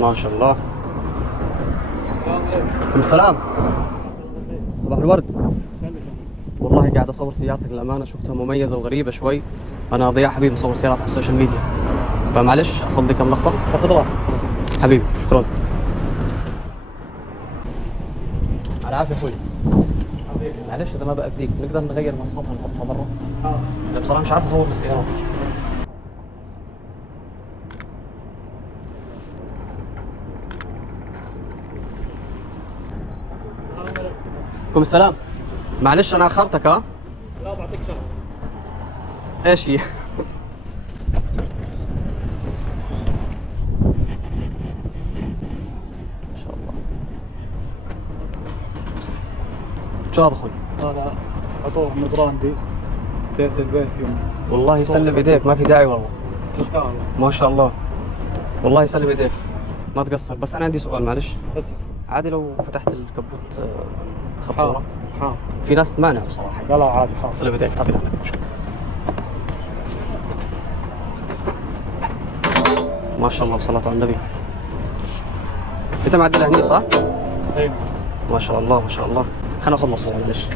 ما شاء الله. عليكم السلام. صباح الورد. والله قاعد اصور سيارتك للامانه، شفتها مميزه وغريبه شوي. انا ضياء حبيبي مصور سيارات على السوشيال ميديا، فمعلش اخذ لي كم لقطه. اخذ راحتك حبيبي شكرا. على العافيه اخوي. معلش اذا ما باذيك نقدر نغير مواصفاتها نحطها برا؟ انا بصراحه مش عارف اصور بالسيارات. عليكم السلام. معلش انا اخرتك. ها؟ لا بعطيك شغله. ايش هي؟ ما شاء الله. شو هذا اخوي؟ هذا عطوه من براندي تيت البيت يوم. والله يسلم ايديك، ما في داعي والله. تستاهل. ما شاء الله. والله يسلم ايديك، ما تقصر. بس انا عندي سؤال معلش. بس عادي لو فتحت الكبوت اخذت صورة؟ حاضر. في ناس تمانع بصراحة. لا عادي حاضر. تسلم ايديك، تعطيك العافية. ما شاء الله والصلاة على النبي. انت معدلها هني صح؟ ايوه ما شاء الله ما شاء الله. خلينا ناخذ صورة معلش.